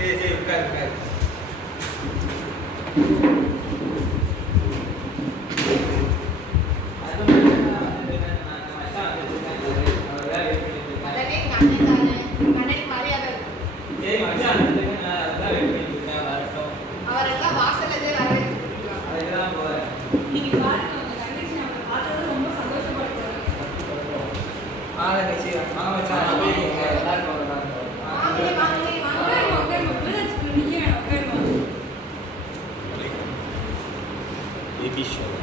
சரி சரி உட்காரு உட்காரு. Baby shower.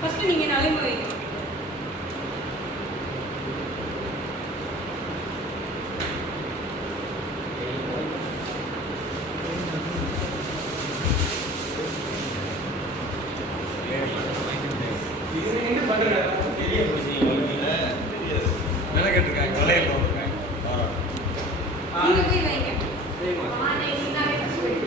ஃபர்ஸ்ட் நீங்க நலைமை வைங்க. நீங்க போய் வைங்க. ஆனே நீனாவே ஃபர்ஸ்ட் வைங்க.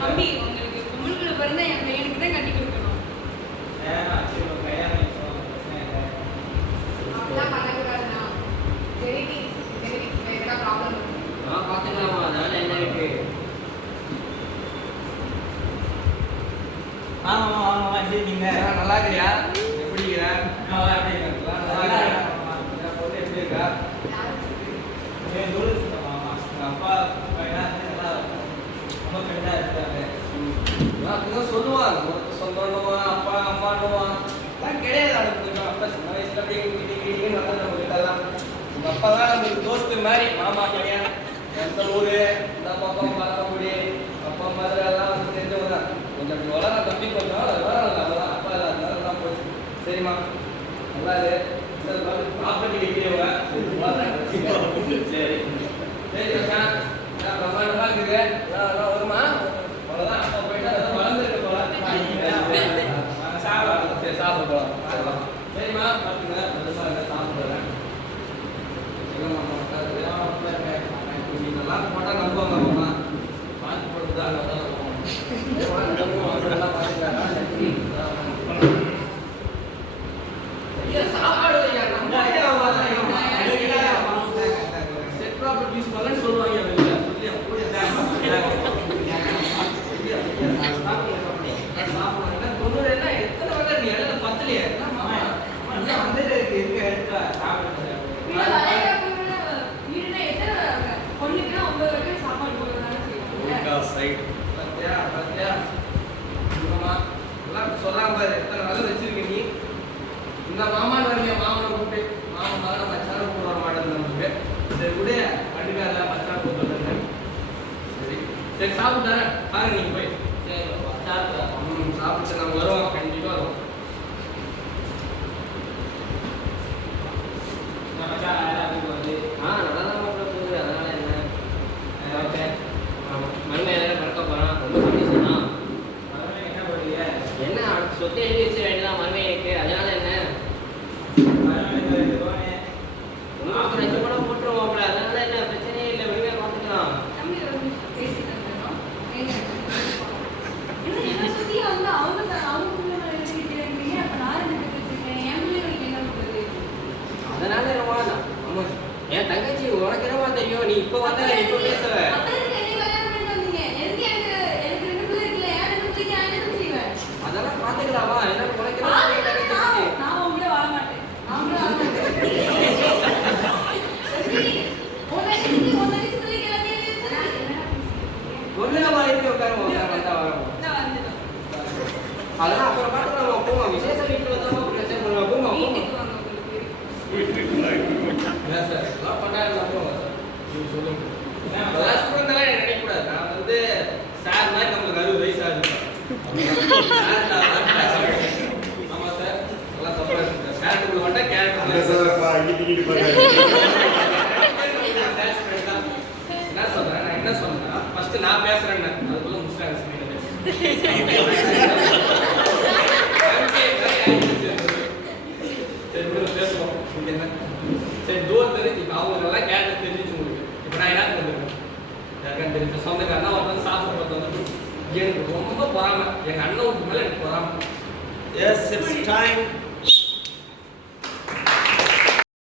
தம்பி உங்களுக்கு பொம்பளை பிறந்தா என் பையனுக்கு தான் கட்டி கொடுக்கணும். அப்படிலாம் பண்ணக்கூடாதுண்ணா. சரி வேற ப்ராப்ளம் பார்த்துக்கலாமா? அதனால என்ன இருக்கு? ஆமாம் ஆமாம் எப்படி நீங்க நல்லா இருக்கிறியா? எப்படி இருக்கிற? நல்லா இருக்கேன். பொண்ணு எப்படி இருக்கா? மாமா அப்பா பையனா நல்லா ரொம்ப ஃப்ரெண்டாக இருக்காங்க. அப்படிதான் சொல்லுவான். சொந்தம்னுவான், அப்பா அம்மானுவான். அதெல்லாம் கிடையாது. அது கொஞ்சம் அப்பா சின்ன வயசுல அப்படியே வீட்டுக்கு வந்து நம்ம கிட்டலாம். உங்கள் அப்பா தான் நம்மளுக்கு தோஸ்து மாதிரி. மாமா பையன் எந்த ஊர் இந்த பக்கம் பரமக்குடி அப்பா மதுரை எல்லாம் வந்து தெரிஞ்சவங்க தான். கொஞ்சம் அப்படி வளர தம்பி கொஞ்சம் அதெல்லாம் அப்பா அதெல்லாம் போச்சு. சரிம்மா நல்லா ப்ராப்பர்ட்டி வைக்கிறவங்க சரி சரி பிரம்மாண்டமா இருக்குது. அதெல்லாம் வருமா? அவ்வளோதான். அப்பா போயிட்டு அதெல்லாம் வளர்ந்துருக்கு போல. சரி சாப்பிட போகலாம். சரிம்மா பார்த்துங்க சாப்பிடுறேன். நல்லா போட்டா நம்புவாங்க. மாமா பார்த்து போட்டுதான் சாப்பாடு செட் ப்ராப்பர்ட்டிஸ் பலன்னு சொல்லுவாங்க. எத்தனை வகை நீ எல்லாம் பத்தலையே வந்துட்டு இருக்கு இருக்க எடுத்தா சாப்பிடுறது. சொல்லாம பாரு எத்தனை வேலை வச்சிருக்க நீ. இந்த மாமான்னு வரீங்க, மாமனை கூப்பிட்டு மாமா மகனை மச்சான கூப்பிட்டு வர மாட்டேன் நமக்கு. சரி விட கண்டிப்பா எல்லாம் மச்சான கூப்பிட்டு வந்துருங்க. சரி சரி சாப்பிட்டார பாருங்க நீங்க போய். சரி சாப்பிட்டு நாங்கள் வருவோம். கண்டிப்பா வருவோம். நல்லா தான் போகுது. அதனால என்ன ஓகே. மருமை எல்லாரும் மறக்க போறான். ரொம்ப சந்தோஷம் தான். என்ன பண்ணுறீங்க? என்ன சொத்தை எழுதி வச்சு வேண்டியதான் மருமைக்கு. அதனால என்ன உங்களுக்கு 2 படம் போட்டுருவோம். அதனால என்ன பிரச்சனையே இல்லை. மருமையை பார்த்துக்கலாம். அதனால என் தங்கச்சி உனக்கு என்னமா தெரியும்? நீ இப்போ வந்தா இப்போ பேசுவ. அதெல்லாம் பார்த்துக்கலாமா? என்ன உனக்கு உட்காருங்க வந்தா வரோம். நான் வந்துட்டோம். அதெல்லாம் அப்புறம் பார்த்துக்கலாம் போங்க. விசேஷ வீட்டில் வந்தால் பிரச்சனை பண்ணுவோம். போங்க போங்க. வீட்டுக்கு வாங்க உங்களுக்கு. என்ன சார் எல்லாம் பண்ணாரு அப்புறம் நீங்கள் சொல்லுங்க நான் ஸ்டூடெண்ட்லாம் எனக்கு நினைக்கக்கூடாது நான் வந்து சார் மாதிரி நம்மளுக்கு 60 வயசு ஆகுது ஆமாம் சார் எல்லாம் தப்பாக இருக்கு கேரக்டர் வந்தா என்ன சொல்கிறேன் நான் என்ன சொன்னேன்னா ஃபஸ்ட்டு நான் பேசுகிறேன் அதுக்குள்ளே முடிச்சிட்டாங்க சரி விட பேசுவோம் என்ன சரி தூரம் தெரிஞ்சு இப்போ அவங்களெல்லாம் கேரக்டர் தெரிஞ்சிச்சு உங்களுக்கு இப்போ நான் என்ன பண்ணுறேன் யாருக்கான்னு தெரிஞ்ச சொந்தக்காரனா ஒருத்தன் சாப்பிட வந்து எனக்கு ரொம்ப பொறாமை எங்கள் அண்ணனுக்கு மேலே எனக்கு பொறாமை Yes, it's time